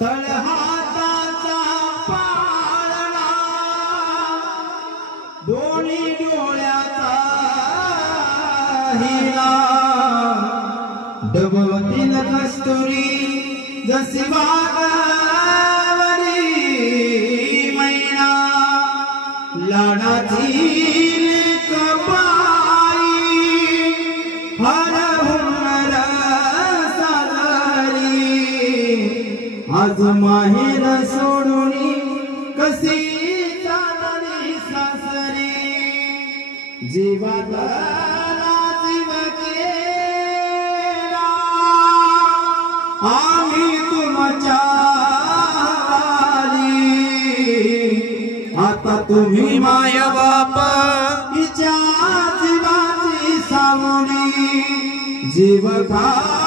तळहाताचा पाळणा दोन्ही डोळ्याचा हिरा डबवतील कस्तुरी जशी वाघावरी मैना लाडाची कबाई हरहुन्नर साजरी आज माहेर सोडूनी कशी चालली सासरी जीवाला जीव केला आम्ही तुमच्या आता तुम्ही माय बाप हिच्या जीवाची सावली जीव खा